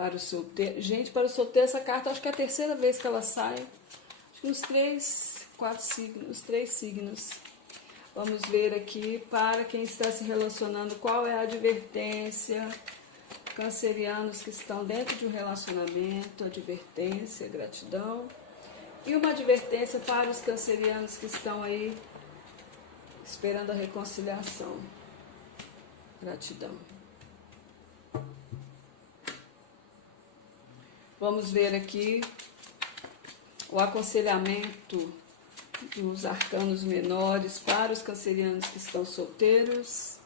para o solteiro. Gente, para o solteiro, essa carta acho que é a terceira vez que ela sai. Acho que uns 4 signos, 3 signos. Vamos ver aqui para quem está se relacionando, qual é a advertência. Cancerianos que estão dentro de um relacionamento, advertência, gratidão. E uma advertência para os cancerianos que estão aí esperando a reconciliação. Gratidão. Vamos ver aqui o aconselhamento dos arcanos menores para os cancerianos que estão solteiros.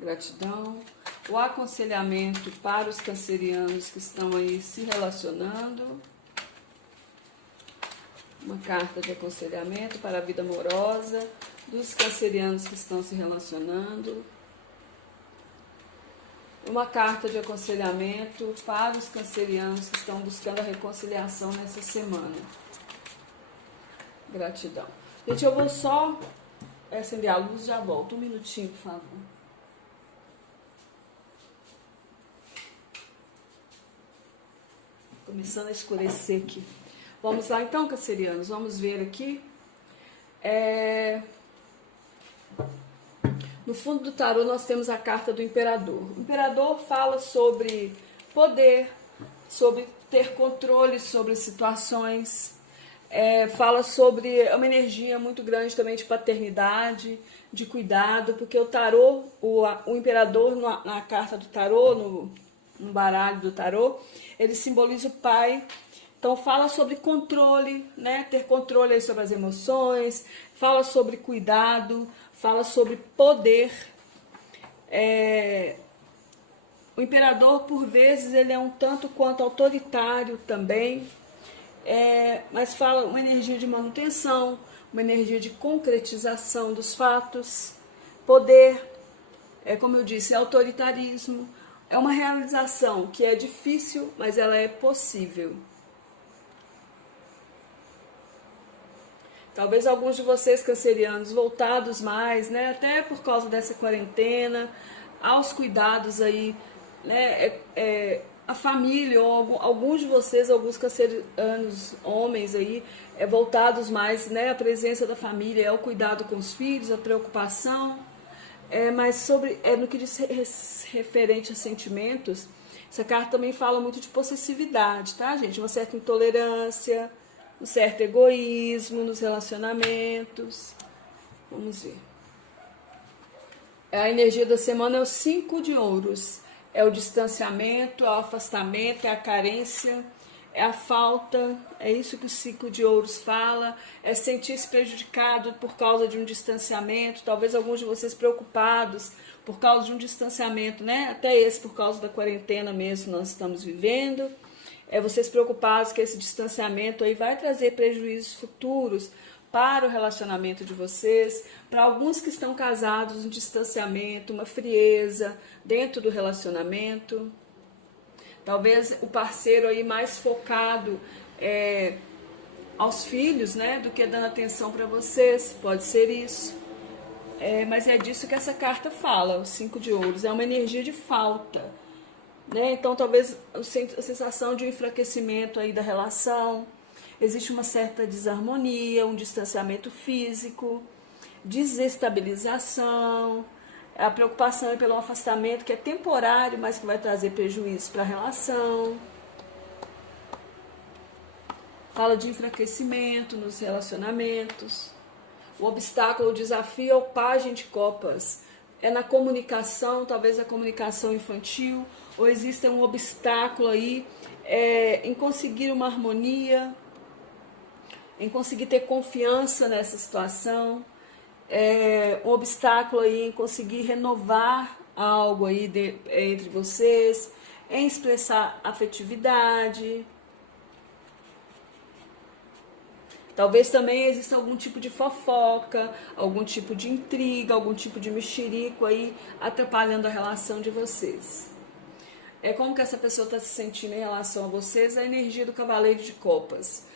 Gratidão. O aconselhamento para os cancerianos que estão aí se relacionando. Uma carta de aconselhamento para a vida amorosa dos cancerianos que estão se relacionando. Uma carta de aconselhamento para os cancerianos que estão buscando a reconciliação nessa semana. Gratidão. Gente, eu vou só acender a luz e já volto. Um minutinho, por favor. Começando a escurecer aqui. Vamos lá então, cancerianos. Vamos ver aqui. No fundo do tarô nós temos a carta do imperador. O imperador fala sobre poder, sobre ter controle sobre situações. Fala sobre uma energia muito grande também de paternidade, de cuidado, porque o tarô, o imperador na carta do tarô, no baralho do tarô, ele simboliza o pai. Então fala sobre controle, né? Ter controle aí sobre as emoções, fala sobre cuidado, fala sobre poder. O imperador, por vezes, ele é um tanto quanto autoritário também, mas fala uma energia de manutenção, uma energia de concretização dos fatos. Poder, como eu disse, é autoritarismo, é uma realização que é difícil, mas ela é possível. Talvez alguns de vocês cancerianos voltados mais, né, até por causa dessa quarentena, aos cuidados aí, né, a família, ou alguns de vocês, alguns cancerianos homens aí, voltados mais, né, à presença da família, ao cuidado com os filhos, a preocupação, mas no que diz referente a sentimentos, essa carta também fala muito de possessividade, tá, gente? Uma certa intolerância, um certo egoísmo nos relacionamentos. Vamos ver. A energia da semana é o 5 de ouros. É o distanciamento, é o afastamento, é a carência, é a falta. É isso que o 5 de ouros fala. É sentir-se prejudicado por causa de um distanciamento. Talvez alguns de vocês preocupados por causa de um distanciamento, né? Até esse por causa da quarentena mesmo nós estamos vivendo. Vocês preocupados que esse distanciamento aí vai trazer prejuízos futuros para o relacionamento de vocês. Para alguns que estão casados, um distanciamento, uma frieza dentro do relacionamento. Talvez o parceiro aí mais focado aos filhos, né, do que dando atenção para vocês. Pode ser isso. Mas é disso que essa carta fala, o 5 de ouros. É uma energia de falta. Né? Então talvez a sensação de um enfraquecimento aí da relação, existe uma certa desarmonia, um distanciamento físico, desestabilização, a preocupação é pelo afastamento que é temporário, mas que vai trazer prejuízo para a relação. Fala de enfraquecimento nos relacionamentos. O obstáculo, o desafio é o pajem de copas. É na comunicação, talvez a comunicação infantil, ou existe um obstáculo aí em conseguir uma harmonia, em conseguir ter confiança nessa situação, um obstáculo aí em conseguir renovar algo aí entre vocês, em expressar afetividade. Talvez também exista algum tipo de fofoca, algum tipo de intriga, algum tipo de mexerico aí atrapalhando a relação de vocês. Como que essa pessoa está se sentindo em relação a vocês? A energia do cavaleiro de copas.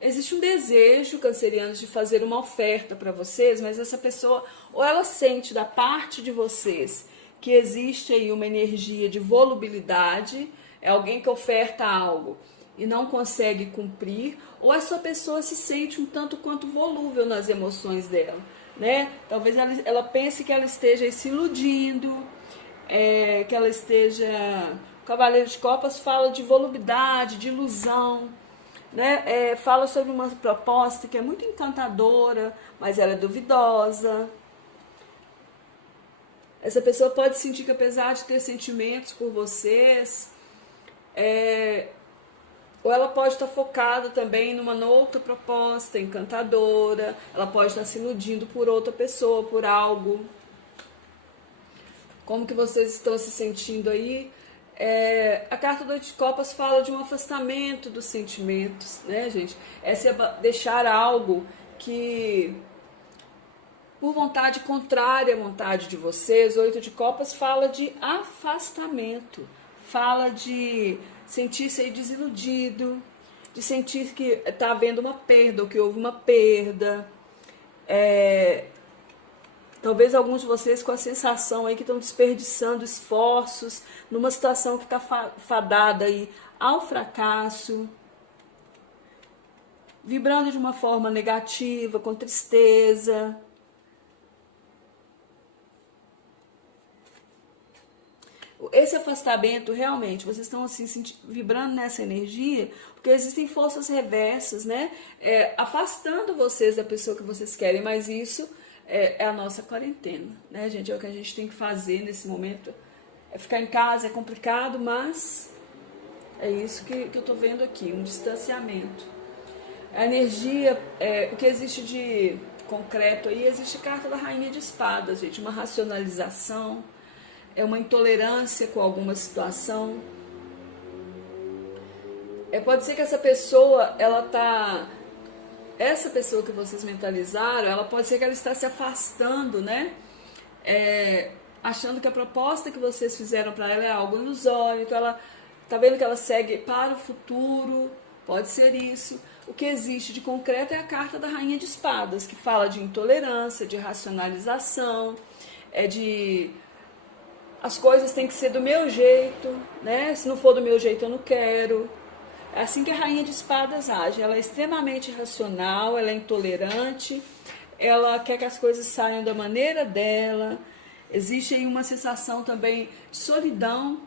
Existe um desejo, cancerianos, de fazer uma oferta para vocês, mas essa pessoa, ou ela sente da parte de vocês que existe aí uma energia de volubilidade, é alguém que oferta algo e não consegue cumprir, ou essa pessoa se sente um tanto quanto volúvel nas emoções dela, né? Talvez ela pense que ela esteja se iludindo, que ela esteja... O Cavaleiro de Copas fala de volubilidade, de ilusão, né? Fala sobre uma proposta que é muito encantadora, mas ela é duvidosa. Essa pessoa pode sentir que, apesar de ter sentimentos por vocês, ou ela pode estar focada também numa outra proposta encantadora, ela pode estar se iludindo por outra pessoa, por algo. Como que vocês estão se sentindo aí? A carta do 8 de Copas fala de um afastamento dos sentimentos, né, gente? Essa é deixar algo que, por vontade contrária à vontade de vocês. O 8 de Copas fala de afastamento, fala de sentir-se aí desiludido, de sentir que está havendo uma perda, ou que houve uma perda. Talvez alguns de vocês com a sensação aí que estão desperdiçando esforços numa situação que está fadada aí ao fracasso, vibrando de uma forma negativa, com tristeza. Esse afastamento, realmente, vocês estão assim vibrando nessa energia, porque existem forças reversas, né? Afastando vocês da pessoa que vocês querem, mas isso é a nossa quarentena, né, gente? É o que a gente tem que fazer nesse momento. Ficar em casa é complicado, mas é isso que eu tô vendo aqui, um distanciamento. A energia, o que existe de concreto aí, existe a carta da Rainha de Espadas, gente, uma racionalização, uma intolerância com alguma situação. Pode ser que essa pessoa, essa pessoa que vocês mentalizaram, ela pode ser que ela está se afastando, né? Achando que a proposta que vocês fizeram para ela é algo ilusório, então ela tá vendo que ela segue para o futuro, pode ser isso. O que existe de concreto é a carta da Rainha de Espadas, que fala de intolerância, de racionalização, as coisas têm que ser do meu jeito, né? Se não for do meu jeito, eu não quero. É assim que a Rainha de Espadas age. Ela é extremamente racional, ela é intolerante, ela quer que as coisas saiam da maneira dela. Existe aí uma sensação também de solidão.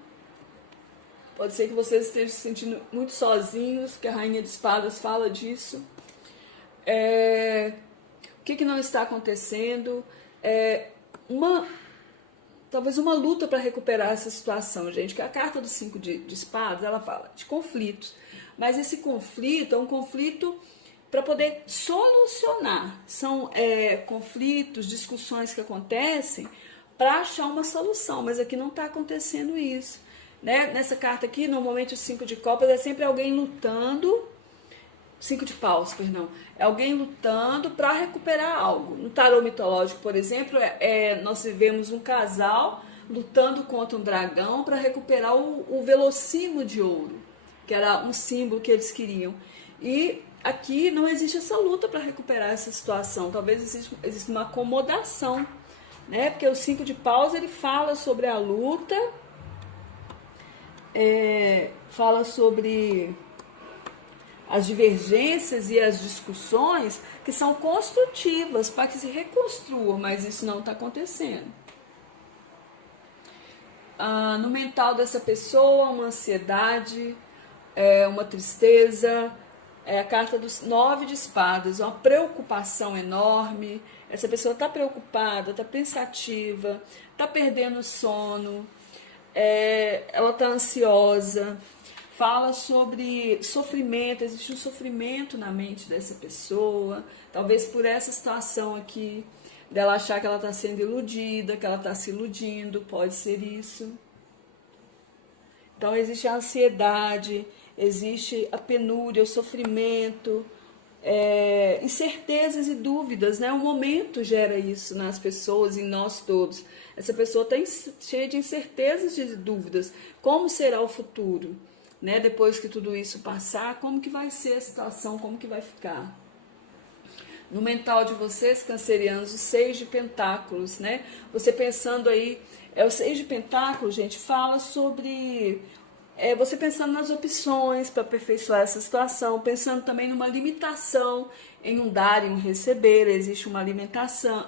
Pode ser que vocês estejam se sentindo muito sozinhos, que a Rainha de Espadas fala disso. O que não está acontecendo? Talvez uma luta para recuperar essa situação, gente. Que a carta do 5 de espadas, ela fala de conflitos. Mas esse conflito é um conflito para poder solucionar. São conflitos, discussões que acontecem para achar uma solução. Mas aqui não está acontecendo isso, né? Nessa carta aqui, normalmente o 5 de copas é sempre alguém lutando. 5 de paus, perdão. É alguém lutando para recuperar algo. No tarô mitológico, por exemplo, nós vemos um casal lutando contra um dragão para recuperar o velocimo de ouro, que era um símbolo que eles queriam. E aqui não existe essa luta para recuperar essa situação. Talvez exista uma acomodação, né? Porque o 5 de paus, ele fala sobre a luta, fala sobre as divergências e as discussões que são construtivas para que se reconstrua, mas isso não está acontecendo. No mental dessa pessoa, uma ansiedade, uma tristeza, a carta dos 9 de espadas, uma preocupação enorme. Essa pessoa está preocupada, está pensativa, está perdendo o sono, ela está ansiosa. Fala sobre sofrimento, existe um sofrimento na mente dessa pessoa, talvez por essa situação aqui, dela achar que ela está sendo iludida, que ela está se iludindo, pode ser isso. Então existe a ansiedade, existe a penúria, o sofrimento, incertezas e dúvidas, né? O momento gera isso nas pessoas, em nós todos. Essa pessoa está cheia de incertezas e de dúvidas. Como será o futuro? Né? Depois que tudo isso passar, como que vai ser a situação, como que vai ficar? No mental de vocês, cancerianos, o 6 de pentáculos, né? Você pensando aí O 6 de Pentáculos, gente, fala sobre você pensando nas opções para aperfeiçoar essa situação, pensando também numa limitação em um dar e um receber, existe uma limitação,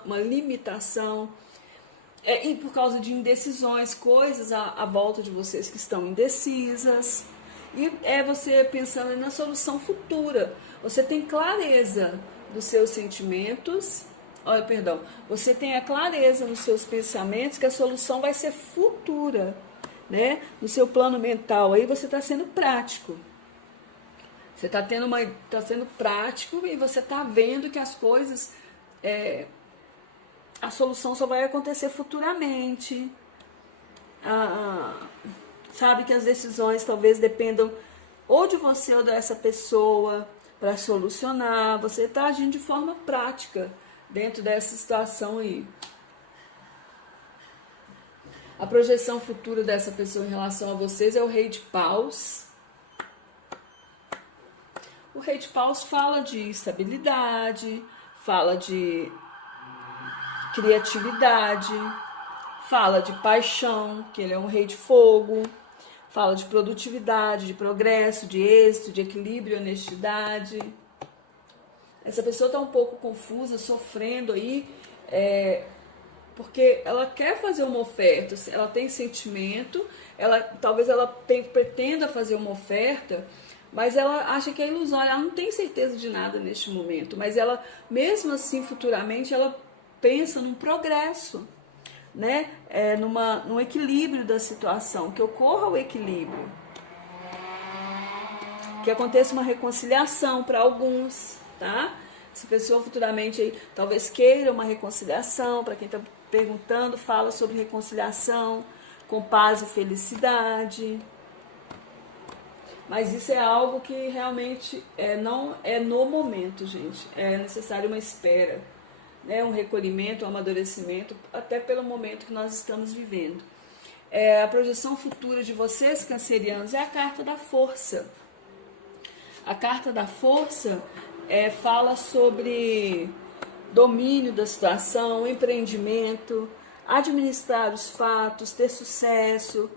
e por causa de indecisões, coisas à volta de vocês que estão indecisas, e você pensando na solução futura, você tem clareza dos seus sentimentos, você tem a clareza nos seus pensamentos que a solução vai ser futura, né? No seu plano mental aí você está sendo prático. Você está sendo prático e você está vendo que as coisas, a solução só vai acontecer futuramente. Sabe que as decisões talvez dependam ou de você ou dessa pessoa para solucionar. Você está agindo de forma prática dentro dessa situação aí. A projeção futura dessa pessoa em relação a vocês é o Rei de Paus. O Rei de Paus fala de estabilidade, fala de criatividade, fala de paixão, que ele é um rei de fogo, fala de produtividade, de progresso, de êxito, de equilíbrio e honestidade. Essa pessoa está um pouco confusa, sofrendo aí, porque ela quer fazer uma oferta, ela tem sentimento, talvez ela pretenda fazer uma oferta, mas ela acha que é ilusória, ela não tem certeza de nada neste momento, mas ela, mesmo assim, futuramente, ela pensa num progresso, né? Num equilíbrio da situação, que ocorra o equilíbrio, que aconteça uma reconciliação para alguns, tá? Essa pessoa futuramente aí, talvez queira uma reconciliação. Para quem está perguntando, fala sobre reconciliação com paz e felicidade. Mas isso é algo que realmente não é no momento, gente. É necessário uma espera, né? Um recolhimento, um amadurecimento, até pelo momento que nós estamos vivendo. A projeção futura de vocês, cancerianos, é a carta da força. A carta da força fala sobre domínio da situação, empreendimento, administrar os fatos, ter sucesso,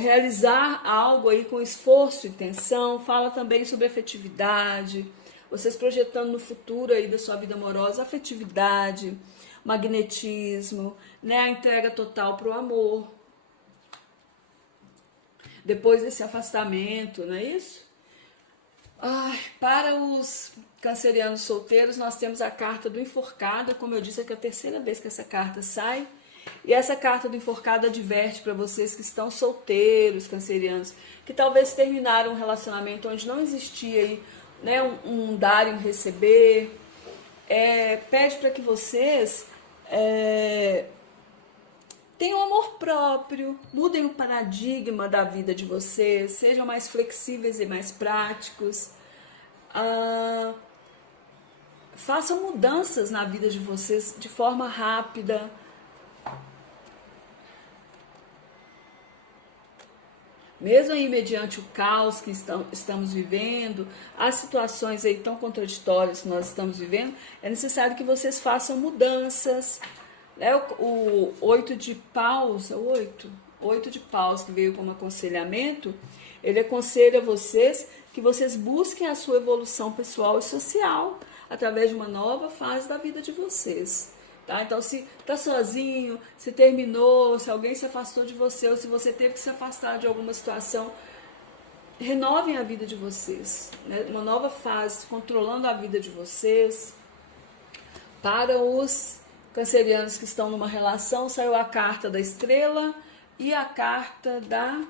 realizar algo aí com esforço e intenção. Fala também sobre afetividade, vocês projetando no futuro aí da sua vida amorosa, afetividade, magnetismo, né? A entrega total para o amor. Depois desse afastamento, não é isso? Para os cancerianos solteiros, nós temos a carta do enforcado. Como eu disse, é a terceira vez que essa carta sai. E essa carta do enforcado adverte para vocês que estão solteiros, cancerianos, que talvez terminaram um relacionamento onde não existia aí, né, um dar e um receber. Pede para que vocês tenham amor próprio, mudem o paradigma da vida de vocês, sejam mais flexíveis e mais práticos. Façam mudanças na vida de vocês de forma rápida. Mesmo aí mediante o caos que estamos vivendo, as situações aí tão contraditórias que nós estamos vivendo, é necessário que vocês façam mudanças. O 8 de paus, o 8 de paus que veio como aconselhamento, ele aconselha vocês que vocês busquem a sua evolução pessoal e social através de uma nova fase da vida de vocês. Tá? Então, se está sozinho, se terminou, se alguém se afastou de você, ou se você teve que se afastar de alguma situação, renovem a vida de vocês, né? Uma nova fase, controlando a vida de vocês. Para os cancerianos que estão numa relação, saiu a carta da estrela e a carta da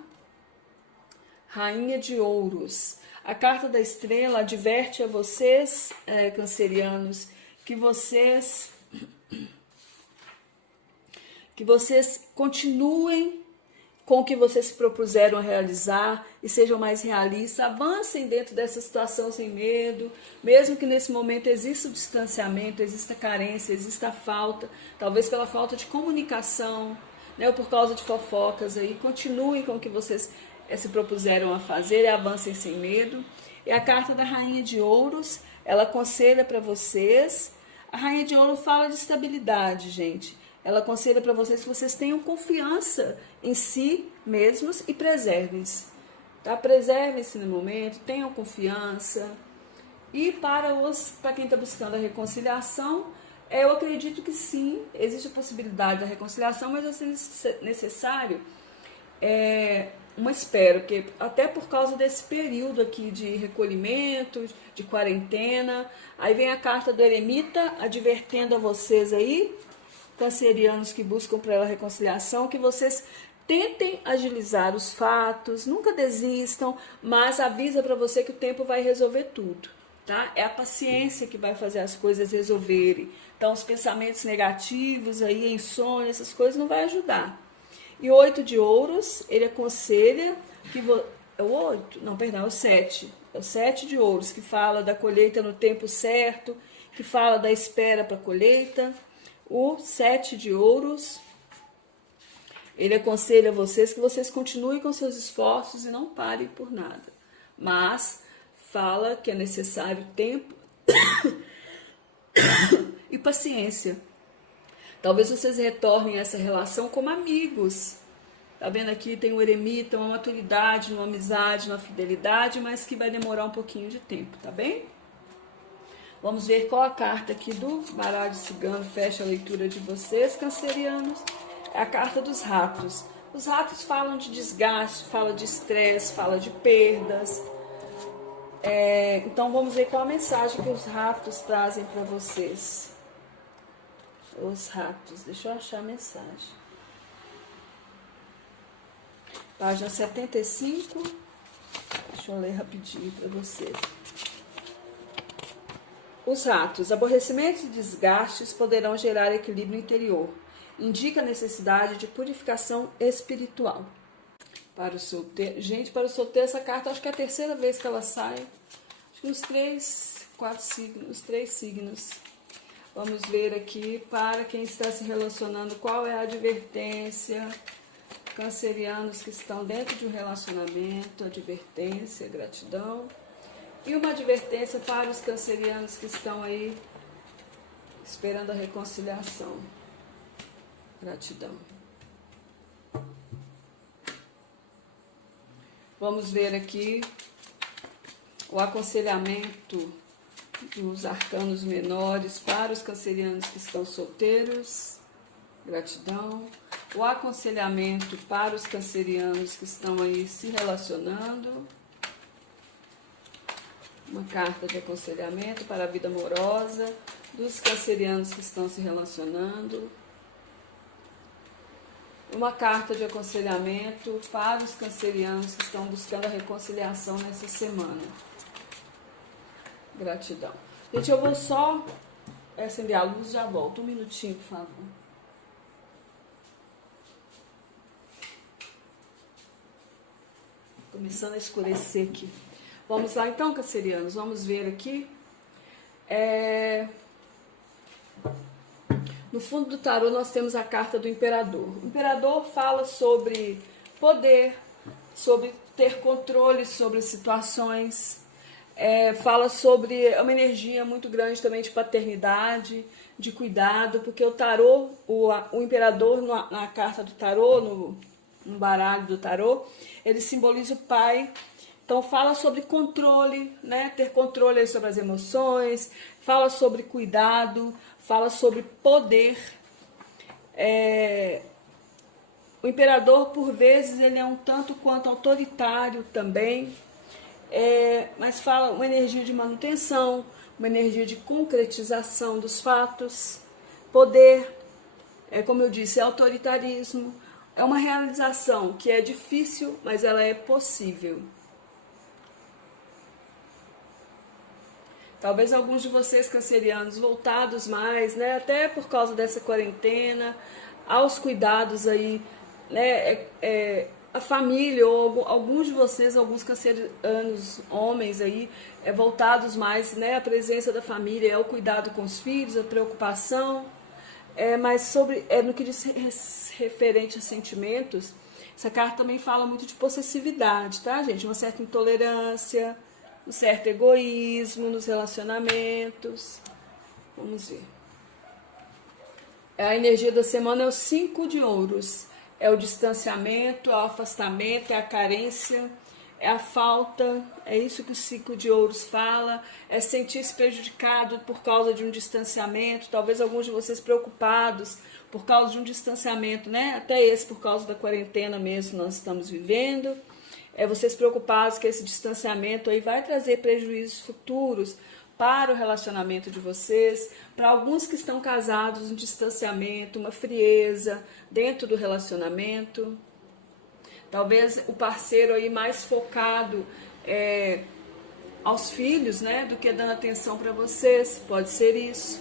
rainha de ouros. A carta da estrela adverte a vocês, cancerianos, que vocês continuem com o que vocês se propuseram a realizar e sejam mais realistas, avancem dentro dessa situação sem medo, mesmo que nesse momento exista o distanciamento, exista carência, exista falta, talvez pela falta de comunicação, né, ou por causa de fofocas aí, continuem com o que vocês se propuseram a fazer e avancem sem medo. E a carta da rainha de ouros, ela aconselha para vocês. A rainha de ouro fala de estabilidade, gente. Ela aconselha para vocês que vocês tenham confiança em si mesmos e preservem-se. Tá? Preservem-se no momento, tenham confiança. E para quem está buscando a reconciliação, eu acredito que sim, existe a possibilidade da reconciliação, mas vai ser necessário uma espera, porque até por causa desse período aqui de recolhimento, de quarentena, aí vem a carta do eremita advertendo a vocês aí, cancerianos que buscam pela reconciliação, que vocês tentem agilizar os fatos, nunca desistam, mas avisa para você que o tempo vai resolver tudo, tá? É a paciência que vai fazer as coisas resolverem. Então, os pensamentos negativos aí, insônia, essas coisas não vai ajudar. E o 8 de ouros, ele aconselha que é o 8? Não, perdão, é o 7. É o 7 de ouros, que fala da colheita no tempo certo, que fala da espera para a colheita. O 7 de ouros, ele aconselha vocês que vocês continuem com seus esforços e não parem por nada. Mas fala que é necessário tempo e paciência. Talvez vocês retornem a essa relação como amigos. Tá vendo aqui? Tem um eremita, uma maturidade, uma amizade, uma fidelidade, mas que vai demorar um pouquinho de tempo, tá bem? Vamos ver qual a carta aqui do baralho cigano fecha a leitura de vocês, cancerianos. É a carta dos ratos. Os ratos falam de desgaste, falam de estresse, falam de perdas. Então vamos ver qual a mensagem que os ratos trazem para vocês. Os ratos, deixa eu achar a mensagem. Página 75. Deixa eu ler rapidinho para vocês. Os ratos, aborrecimentos e desgastes poderão gerar equilíbrio interior. Indica a necessidade de purificação espiritual. Para o solteiro, gente, para o solteiro essa carta acho que é a terceira vez que ela sai. Acho que nos 3 signos. Vamos ver aqui para quem está se relacionando, qual é a advertência. Cancerianos que estão dentro de um relacionamento, advertência, gratidão. E uma advertência para os cancerianos que estão aí esperando a reconciliação. Gratidão. Vamos ver aqui o aconselhamento dos arcanos menores para os cancerianos que estão solteiros. Gratidão. O aconselhamento para os cancerianos que estão aí se relacionando. Uma carta de aconselhamento para a vida amorosa dos cancerianos que estão se relacionando. Uma carta de aconselhamento para os cancerianos que estão buscando a reconciliação nessa semana. Gratidão. Gente, eu vou só acender a luz e já volto. Um minutinho, por favor. Começando a escurecer aqui. Vamos lá então, cancerianos, vamos ver aqui. No fundo do tarô nós temos a carta do imperador. O imperador fala sobre poder, sobre ter controle sobre situações, fala sobre uma energia muito grande também de paternidade, de cuidado, porque o tarô, o imperador na carta do tarô, no baralho do tarô, ele simboliza o pai. Então fala sobre controle, né? Ter controle sobre as emoções, fala sobre cuidado, fala sobre poder. O imperador, por vezes, ele é um tanto quanto autoritário também, mas fala uma energia de manutenção, uma energia de concretização dos fatos. Poder, como eu disse, é autoritarismo, é uma realização que é difícil, mas ela é possível. Talvez alguns de vocês cancerianos voltados mais, né, até por causa dessa quarentena, aos cuidados aí, né, a família, ou alguns de vocês, alguns cancerianos, homens aí, voltados mais, né, à presença da família, ao cuidado com os filhos, a preocupação, mas no que diz referente a sentimentos, essa carta também fala muito de possessividade, tá, gente? Uma certa intolerância, um certo egoísmo nos relacionamentos. Vamos ver. A energia da semana é o 5 de ouros. É o distanciamento, é o afastamento, é a carência, é a falta. É isso que o 5 de ouros fala. É sentir-se prejudicado por causa de um distanciamento. Talvez alguns de vocês preocupados por causa de um distanciamento, né? Até esse por causa da quarentena mesmo nós estamos vivendo. Vocês preocupados que esse distanciamento aí vai trazer prejuízos futuros para o relacionamento de vocês. Para alguns que estão casados, um distanciamento, uma frieza dentro do relacionamento. Talvez o parceiro aí mais focado aos filhos, né, do que dando atenção para vocês. Pode ser isso.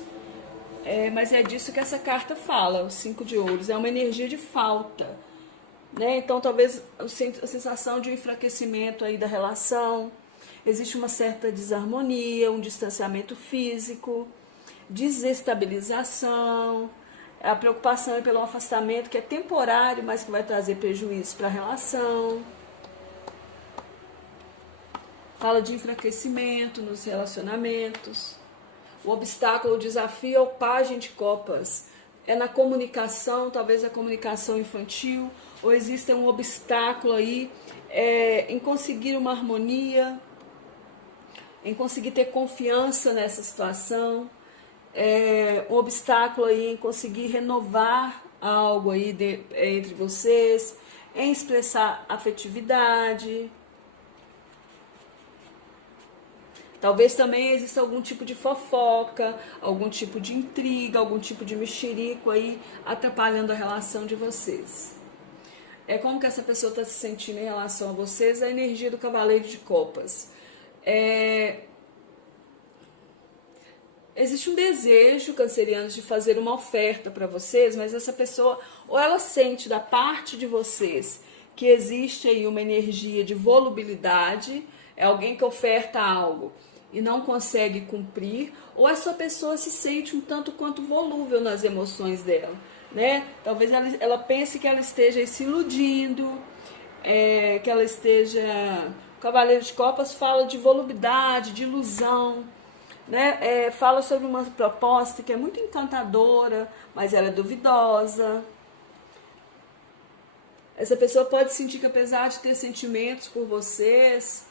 Mas é disso que essa carta fala, o 5 de ouros. É uma energia de falta, né? Então talvez a sensação de um enfraquecimento aí da relação. Existe uma certa desarmonia, um distanciamento físico, desestabilização, a preocupação é pelo afastamento que é temporário, mas que vai trazer prejuízo para a relação. Fala de enfraquecimento nos relacionamentos. O obstáculo, o desafio é o pajem de copas. É na comunicação, talvez a comunicação infantil, ou existe um obstáculo aí em conseguir uma harmonia, em conseguir ter confiança nessa situação, um obstáculo aí em conseguir renovar algo aí entre vocês, em expressar afetividade. Talvez também exista algum tipo de fofoca, algum tipo de intriga, algum tipo de mexerico aí atrapalhando a relação de vocês. Como que essa pessoa está se sentindo em relação a vocês? A energia do Cavaleiro de Copas. Existe um desejo, cancerianos, de fazer uma oferta para vocês, mas essa pessoa, ou ela sente da parte de vocês que existe aí uma energia de volubilidade, é alguém que oferta algo e não consegue cumprir, ou essa pessoa se sente um tanto quanto volúvel nas emoções dela, né? Talvez ela pense que ela esteja se iludindo, que ela esteja... O Cavaleiro de Copas fala de volubilidade, de ilusão, né? Fala sobre uma proposta que é muito encantadora, mas ela é duvidosa. Essa pessoa pode sentir que, apesar de ter sentimentos por vocês,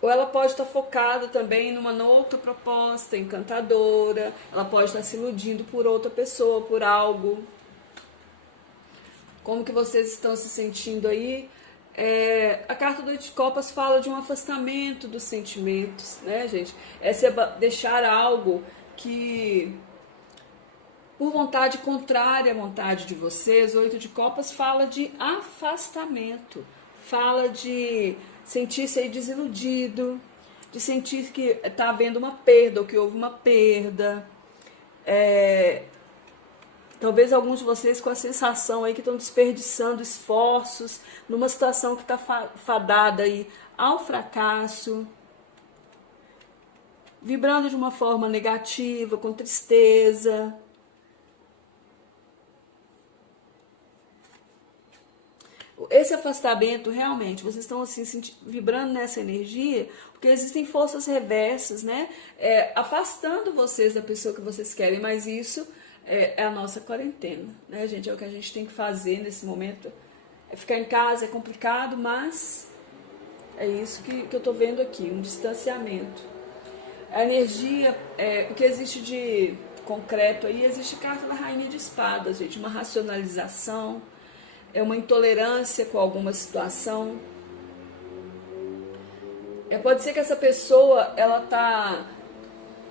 ou ela pode estar focada também numa outra proposta encantadora, ela pode estar se iludindo por outra pessoa, por algo. Como que vocês estão se sentindo aí? A carta do 8 de Copas fala de um afastamento dos sentimentos, né, gente? Essa é deixar algo que, por vontade contrária à vontade de vocês. O 8 de Copas fala de afastamento, fala de sentir-se aí desiludido, de sentir que está havendo uma perda, ou que houve uma perda. Talvez alguns de vocês com a sensação aí que estão desperdiçando esforços numa situação que está fadada aí ao fracasso, vibrando de uma forma negativa, com tristeza. Esse afastamento, realmente, vocês estão assim vibrando nessa energia, porque existem forças reversas, né? Afastando vocês da pessoa que vocês querem, mas isso é a nossa quarentena, né, gente? É o que a gente tem que fazer nesse momento. Ficar em casa é complicado, mas é isso que eu tô vendo aqui, um distanciamento. A energia, o que existe de concreto aí, existe carta da Rainha de Espadas, gente, uma racionalização, uma intolerância com alguma situação. Pode ser que essa pessoa,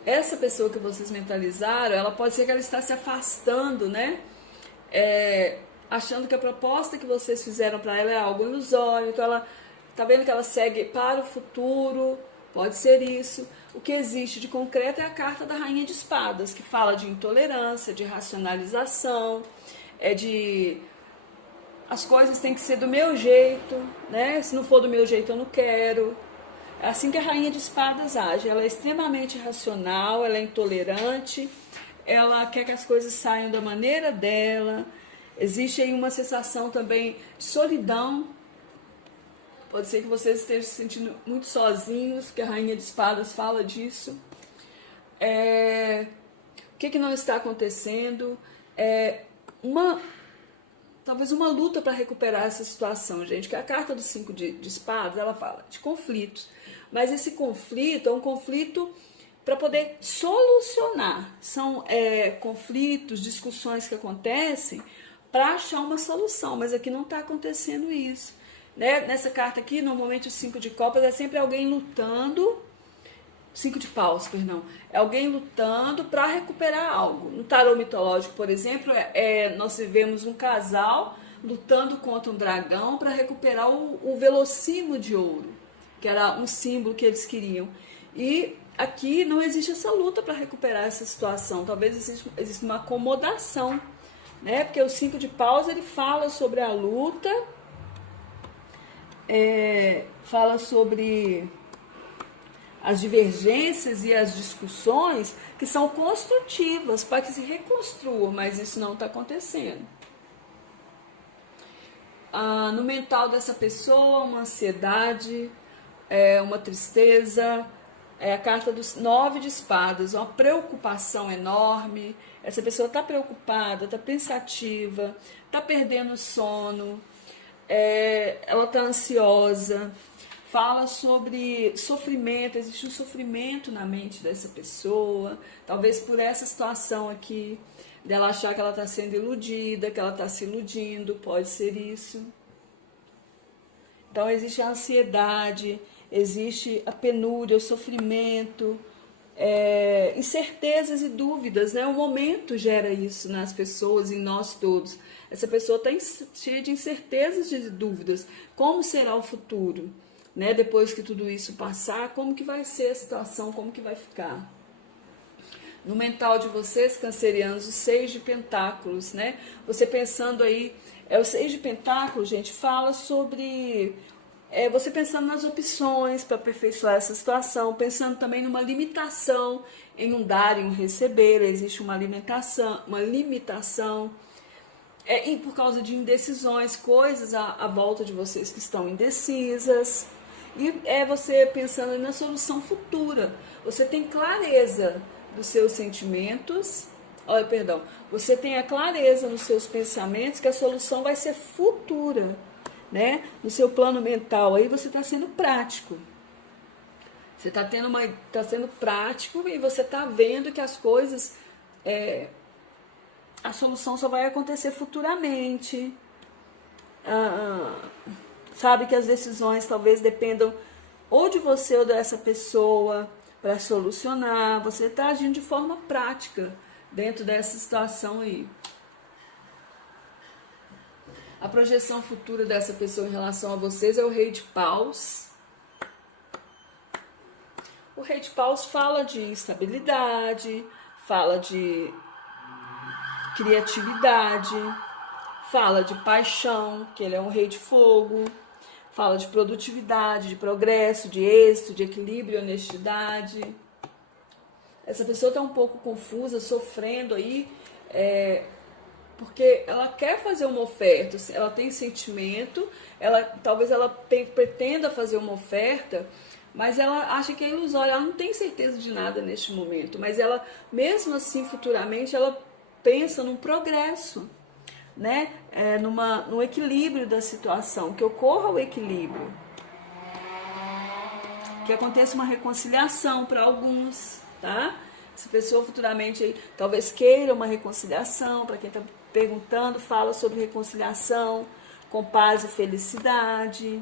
essa pessoa que vocês mentalizaram, ela pode ser que ela está se afastando, né? Achando que a proposta que vocês fizeram para ela é algo ilusório, então ela tá vendo que ela segue para o futuro, pode ser isso. O que existe de concreto é a carta da Rainha de Espadas, que fala de intolerância, de racionalização, as coisas têm que ser do meu jeito, né? Se não for do meu jeito, eu não quero. É assim que a Rainha de Espadas age. Ela é extremamente racional, ela é intolerante, ela quer que as coisas saiam da maneira dela. Existe aí uma sensação também de solidão. Pode ser que vocês estejam se sentindo muito sozinhos, que a Rainha de Espadas fala disso. O que não está acontecendo? Talvez uma luta para recuperar essa situação, gente, que a carta do 5 de espadas, ela fala de conflitos, mas esse conflito é um conflito para poder solucionar, são conflitos, discussões que acontecem para achar uma solução, mas aqui não está acontecendo isso, né? Nessa carta aqui, normalmente o 5 de copas é sempre alguém lutando, 5 de paus, perdão, é alguém lutando para recuperar algo. No tarô mitológico, por exemplo, nós vemos um casal lutando contra um dragão para recuperar o velocimo de ouro, que era um símbolo que eles queriam. E aqui não existe essa luta para recuperar essa situação, talvez exista uma acomodação, né? Porque o 5 de paus ele fala sobre a luta, fala sobre as divergências e as discussões que são construtivas para que se reconstrua, mas isso não está acontecendo. No mental dessa pessoa, uma ansiedade, uma tristeza, a carta dos 9 de espadas, uma preocupação enorme. Essa pessoa está preocupada, está pensativa, está perdendo sono, ela está ansiosa. Fala sobre sofrimento, existe um sofrimento na mente dessa pessoa, talvez por essa situação aqui, dela achar que ela está sendo iludida, que ela está se iludindo, pode ser isso. Então existe a ansiedade, existe a penúria, o sofrimento, incertezas e dúvidas, né? O momento gera isso nas pessoas, em nós todos. Essa pessoa está cheia de incertezas e de dúvidas. Como será o futuro? Né, depois que tudo isso passar, como que vai ser a situação, como que vai ficar? No mental de vocês, cancerianos, o 6 de pentáculos, né? Você pensando aí, o 6 de pentáculos, gente, fala sobre você pensando nas opções para aperfeiçoar essa situação, pensando também numa limitação em um dar e um receber, existe uma limitação, e por causa de indecisões, coisas à volta de vocês que estão indecisas. E você pensando na solução futura. Você tem clareza dos seus sentimentos. Você tem a clareza nos seus pensamentos que a solução vai ser futura, né? No seu plano mental aí você está sendo prático. Você está sendo prático e você está vendo que as coisas, a solução só vai acontecer futuramente. Sabe que as decisões talvez dependam ou de você ou dessa pessoa para solucionar. Você está agindo de forma prática dentro dessa situação aí. A projeção futura dessa pessoa em relação a vocês é o Rei de Paus. O Rei de Paus fala de estabilidade, fala de criatividade, fala de paixão, que ele é um rei de fogo. Fala de produtividade, de progresso, de êxito, de equilíbrio e honestidade. Essa pessoa está um pouco confusa, sofrendo aí, porque ela quer fazer uma oferta, ela tem sentimento, talvez ela pretenda fazer uma oferta, mas ela acha que é ilusória, ela não tem certeza de nada neste momento, mas ela, mesmo assim, futuramente, ela pensa num progresso, né? No equilíbrio da situação, que ocorra o equilíbrio, que aconteça uma reconciliação para alguns, tá? Essa pessoa futuramente aí, talvez queira uma reconciliação. Para quem está perguntando, fala sobre reconciliação com paz e felicidade,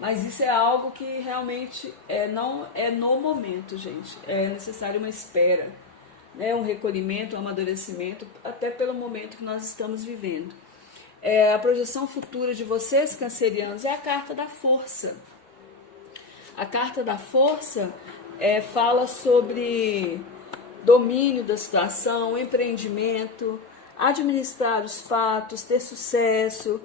mas isso é algo que realmente não é no momento, gente. É necessário uma espera, né, um recolhimento, um amadurecimento, até pelo momento que nós estamos vivendo. A projeção futura de vocês, cancerianos, é a carta da força. A carta da força fala sobre domínio da situação, empreendimento, administrar os fatos, ter sucesso,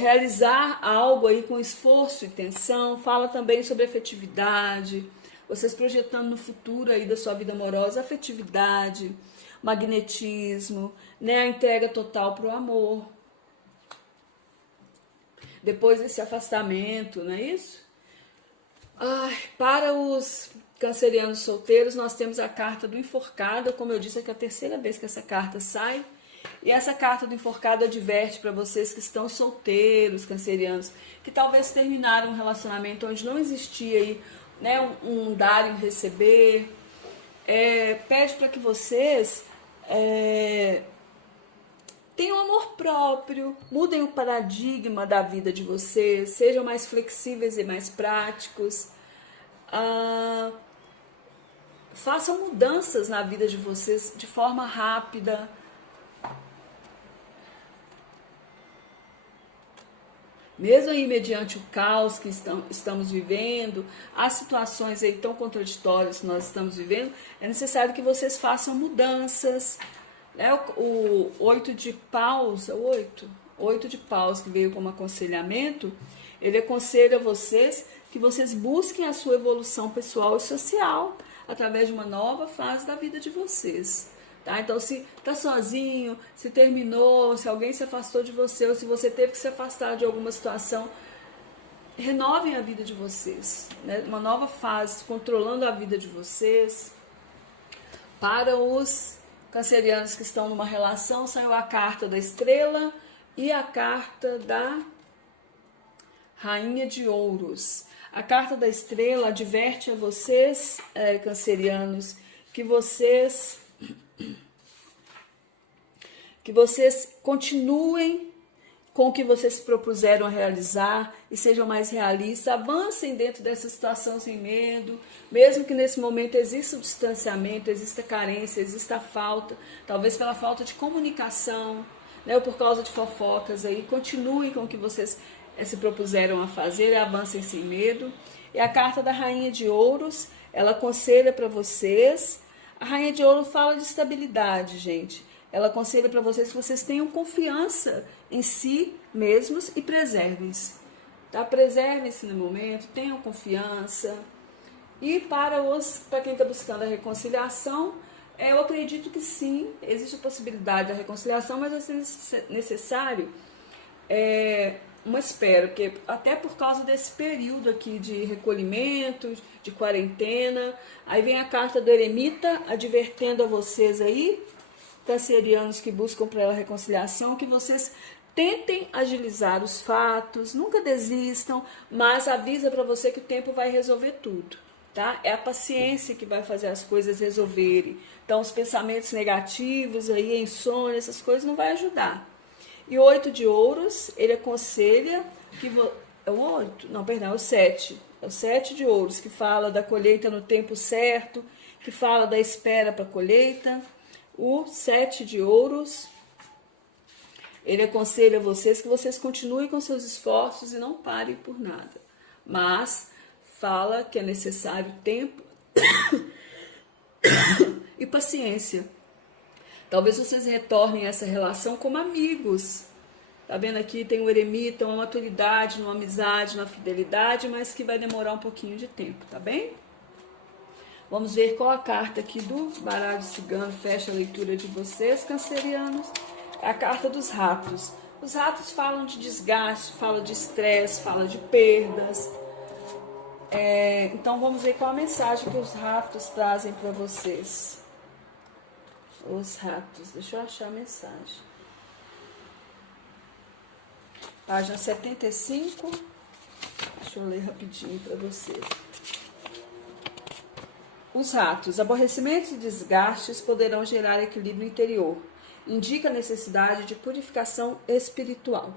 realizar algo aí com esforço e intenção. Fala também sobre afetividade, vocês projetando no futuro aí da sua vida amorosa, afetividade, magnetismo, né, a entrega total para o amor. Depois desse afastamento, não é isso? Para os cancerianos solteiros, nós temos a carta do enforcado. Como eu disse, é que é a terceira vez que essa carta sai. E essa carta do enforcado adverte para vocês que estão solteiros, cancerianos, que talvez terminaram um relacionamento onde não existia aí, né, um dar e um receber. Pede para que vocês tenham amor próprio, mudem o paradigma da vida de vocês, sejam mais flexíveis e mais práticos. Façam mudanças na vida de vocês de forma rápida. Mesmo aí mediante o caos que estamos vivendo, as situações aí tão contraditórias que nós estamos vivendo, é necessário que vocês façam mudanças. O 8 de paus, o 8 de paus que veio como aconselhamento, ele aconselha vocês que vocês busquem a sua evolução pessoal e social através de uma nova fase da vida de vocês. Tá? Então, se está sozinho, se terminou, se alguém se afastou de você, ou se você teve que se afastar de alguma situação, renovem a vida de vocês, né? Uma nova fase, controlando a vida de vocês. Para os cancerianos que estão numa relação, saiu a carta da estrela e a carta da rainha de ouros. A carta da estrela adverte a vocês, cancerianos, que vocês continuem com o que vocês se propuseram a realizar e sejam mais realistas, avancem dentro dessa situação sem medo, mesmo que nesse momento exista o distanciamento, exista carência, exista falta, talvez pela falta de comunicação, né, ou por causa de fofocas aí, continuem com o que vocês se propuseram a fazer e avancem sem medo. E a carta da rainha de ouros, ela aconselha para vocês, a rainha de ouro fala de estabilidade, gente. Ela aconselha para vocês que vocês tenham confiança em si mesmos e preservem-se. Tá? Preservem-se no momento, tenham confiança. E para quem está buscando a reconciliação, eu acredito que sim, existe a possibilidade da reconciliação, mas vai ser necessário uma espera, porque até por causa desse período aqui de recolhimento, de quarentena, aí vem a carta do eremita advertendo a vocês aí, cancerianos que buscam pela reconciliação, que vocês tentem agilizar os fatos, nunca desistam, mas avisa para você que o tempo vai resolver tudo, tá? É a paciência que vai fazer as coisas resolverem. Então, os pensamentos negativos, aí, insônia, essas coisas não vai ajudar. E o 8 de ouros, ele aconselha que... É o 7. É o 7 de ouros, que fala da colheita no tempo certo, que fala da espera para a colheita. O 7 de ouros, ele aconselha vocês que vocês continuem com seus esforços e não parem por nada. Mas fala que é necessário tempo e paciência. Talvez vocês retornem a essa relação como amigos. Tá vendo aqui? Tem um eremita, uma maturidade, uma amizade, uma fidelidade, mas que vai demorar um pouquinho de tempo, tá bem? Vamos ver qual a carta aqui do baralho cigano fecha a leitura de vocês, cancerianos. É a carta dos ratos. Os ratos falam de desgaste, falam de estresse, falam de perdas. Então vamos ver qual a mensagem que os ratos trazem para vocês. Os ratos, deixa eu achar a mensagem. Página 75. Deixa eu ler rapidinho para vocês. Os ratos, aborrecimentos e desgastes poderão gerar equilíbrio interior. Indica a necessidade de purificação espiritual.